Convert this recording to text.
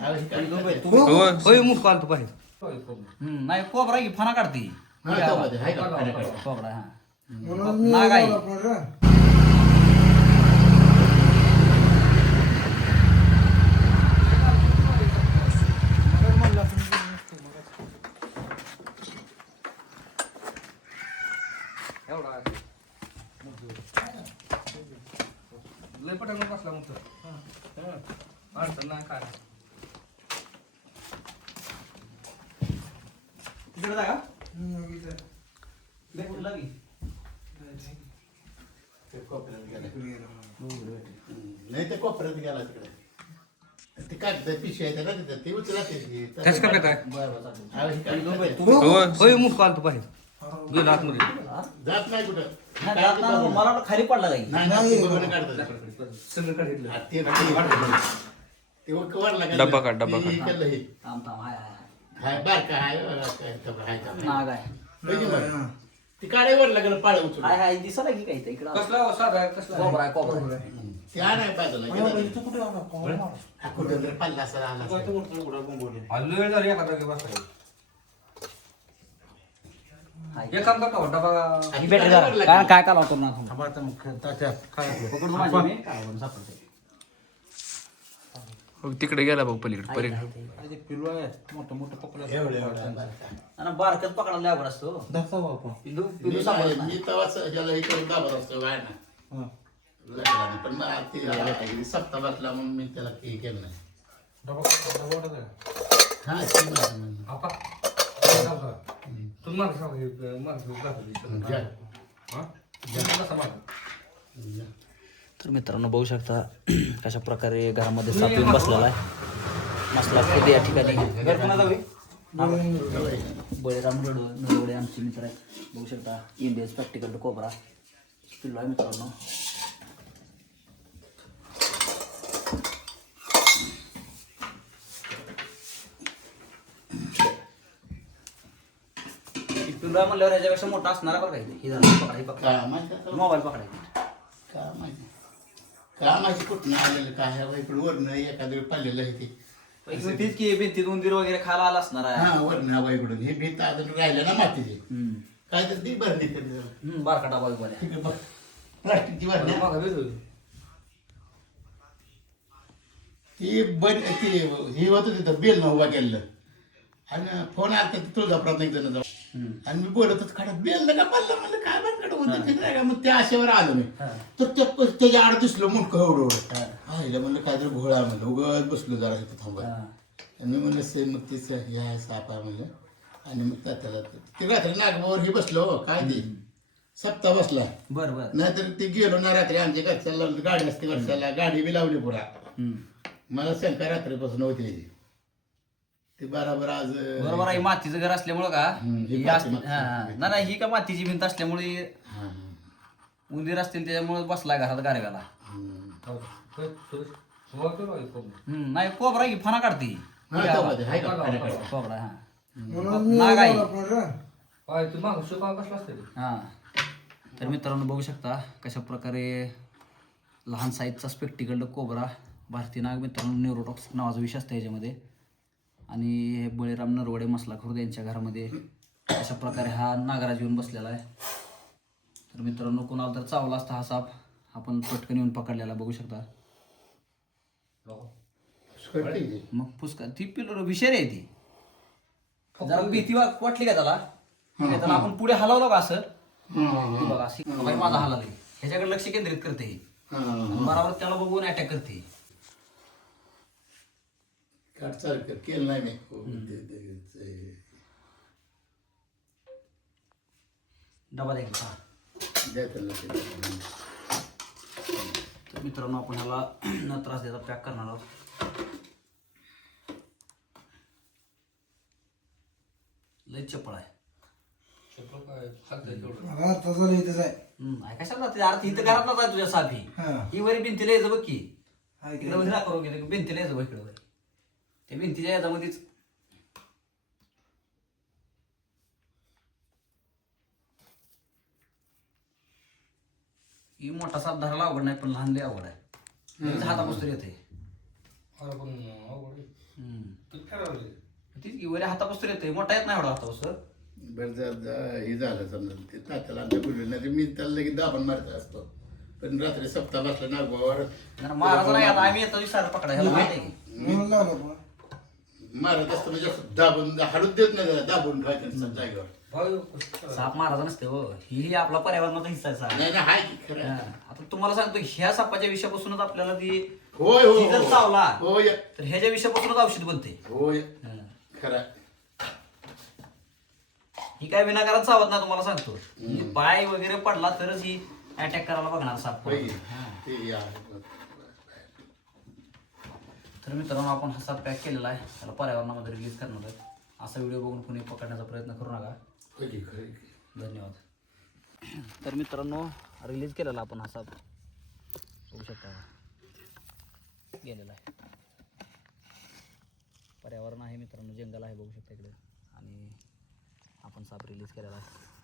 होय होय मुठ काढतो पाहिजे. हम्म, नाही कोबरा की फणा काढते. कोबरा हा. म्हणून नाग आहे. लय पटांगण बसला मग तर अडचण नाही काय तिकडे जा का हम्म, इथं. भेटून लावी. नाही ते कोपऱ्यात गेला तिकडे ते काय पिशवी आहे त्याला तिथं ते उचला ते काय बरं, बरं. हा, हे. तू- होय मुठ काढतो पाहिजे गेलो आतमध्ये जात नाही कुठं नाही, जात नाही, मला वाटलं खाली पडला जाईल नाही नाही ते बघून काढतात सगळं काढितलं हा, ते ते वरला गेलं. डब्बा काढ, डब्बा ते काढ. केलं हे थांब थांब हाय हाय, हाय. बारका हाय काय आहे? ती लागलं पाळ उचलून हाय हाय दिसला की काही इकडं कसला हो, साधा आहे, कसला आहे? कोबरा आहे कोबरा आहे. ते आणाय बाजूला गेलं. तू कुठे आला? कोण मारला? हा, कुठं तरी पडला असता आला असता. हल्लो वेळ झाली एका जागी बसायला हाय. एक काम करता डबा ही भेटली जरा. काय काय काय आपलं? माझी मी सापडते हो, तिकडे गेला भाऊ पलीकडे पलीकडे एवढं बारका. आणि बारकत पकडायला लागत असतो नाही मी तेव्हाच ह्याला हे करून दाबत असतो लग्नाने. पण मग ते बसला म्हणून मी त्याला हे केलं नाही हा ते माझं म्हणणं. हो मला सांगा, मला. हा? मारा? जा. तर मित्रांनो बघू शकता कशा प्रकारे घरामध्ये साप येऊन बसलेला आहे. मसला कधी या ठिकाणी. बळीराम गड नरवडे आमचे मित्र आहेत. बघू शकता इंडियन्स प्रॅक्टिकल कोबरा पिल्लो आहे मित्रांनो. पिल्लो म्हणल्यावर ह्याच्यापेक्षा मोठा असणार बरं काही हे झालं पकडा हे पकडा. काय माहिती? मोबाईल पकडायचा माहिती कुठनं आलेलं काय आहे इकडे वरनं एखाद्या वेळी पडलेलं आहे ते तीच की भिंतीत उंदीर वगैरे खायला आला असणार आहे हा वरनं हवा इकडून हे भीत अजून राहिलं ना मातीची हम्म. काय तर ती भरली तरी जरा. हम्म, बारका डबा बिबा आहे. ठीक आहे बघ प्लास्टिकची वेळ होईल. ती बन ती हे होतं तिथं बेल उभा केलेलं आणि फोन आला तर तुळजापुरात एक जण जाऊ. आणि मी बोलतच काढत बेल नका पडलं? म्हणलं काय बनकडं होतं ते नाही का? मग त्या आशेवर आलो मी. तर त्या त्याच्या आड दिसलं मुंडकं एवढं एवढं आईला म्हणलं काहीतरी घोळा म्हणलं उगत बसलो जरा इथं थांबा हा. आणि मी म्हणलं से मग ते आहे साप आहे म्हणलं. आणि मग त्या- त्याला ते रात्री नागबावर हे बसलो हो, काय ते? सप्ताह बसला. बर बर. नाहीतर ते गेलो ना रात्री आमच्या घरच्याला गाडी असते घरच्याला गाडी बी लावली पुरा. मला शंका रात्रीपासून होती. ते बरोबर आज बरोबर आहे मातीचं घर असल्यामुळं का हम्म, ही ही माती- असते- हा, हा. नाही नाही, ही का मातीची भिंत असल्यामुळे हा, हा. उंदीर असतील त्याच्यामुळे बसलाय घरात गारव्याला हम्म. हो. हो. हम्म, नाही कोबरा की फणा काढते हा, हाय का? कोबरा हा म्हणून मी नाग आहे. हा तर मित्रांनो बघू शकता कशा प्रकारे लहान साईजचा स्पेक्टिकल्ड कोबरा भारतीय नाग मित्रांनो न्यूरोटॉक्स नावाचा विषय असतो याच्यामध्ये आणि हे बळीराम नरवडे मसला खुर्द यांच्या घरामध्ये अशा प्रकारे हा नागराज येऊन बसलेला आहे. तर मित्रांनो कोणाला तर चावला असता हा साप आपण पटकन येऊन पकडलेला बघू शकता. मग पुष्का ती पिलो विषय आहे ती. जरा भीती वा- वाटली का त्याला? आपण पुढे हलवलं का असं? बघा अशी बाई माझा हलाल ह्याच्याकडे लक्ष केंद्रित करते. ही. बरोबर त्याला बघून अटॅक करते. ही. केलं नाही मी. हो. डबा द्या की. तर मित्रांनो आपण ह्याला न त्रास देता पॅक करणार आहोत. लय चपळ आहे. मला तसं इथंच आहे हम्म, आहे कशाला जाते अरे इथं घरात आहे तुझ्या साथी हा. ही वरी भिंतीला यायचं बघ की. इकडे गेलं भिंतीला यायचं बघ इकडे वरी. त्या भिंतीच्या याच्यामध्येच ही मोठा साप धरायला अवघड नाही पण लहान लय अवघड आहे. हातापासून येते अरे पण अवघड आहे. तीच की वरे हातापासून येते मोठा येत नाही एवढा हातापासून. बरं जा जा- हे झालं समजा. ते तात्याला आमच्या नाही मी त्याला लगेच दाबण मारत असतो. पण रात्री सप्ताह बसला नागबावर जरा महाराज नाही आता आम्ही येतो विचार पकडा ह्याला. माहिती आहे की. म्हणून लावलं. मारत असतो म्हणजे असं दाबून देत नाही त्याला, दाबून ठेवायचं जागेवर साप महाराज नसते हो ही आपला पर्यावरणाचा हिस्सा आहे साप. नाही नाही हाय की खरं हा. आहे. आता तुम्हाला सांगतो ह्या सापाच्या विषयापासूनच आपल्याला ती होय हो ती जर चावला होय तर ह्याच्या विषयापासूनच औषध बनते होय हा. खरं आहे. ही काय विनाकारण चावत नाही तुम्हाला सांगतो ही पाय वगैरे पडला तरच ही अटॅक करायला बघणार साप होय की? हा. ते आहे. तर मित्रांनो आपण हा साप पॅक केलेला आहे. त्याला पर्यावरणामध्ये रिलीज करणार आहे. असा व्हिडिओ बघून कोणी पकडण्याचा प्रयत्न करू नका. धन्यवाद. तर मित्रांनो रिलीज केलेला आपण हा साप बघू शकता गेलेला आहे. पर्यावरण आहे मित्रांनो जंगल आहे बघू शकता इकडे. आणि आपण साप रिलीज केलेला आहे.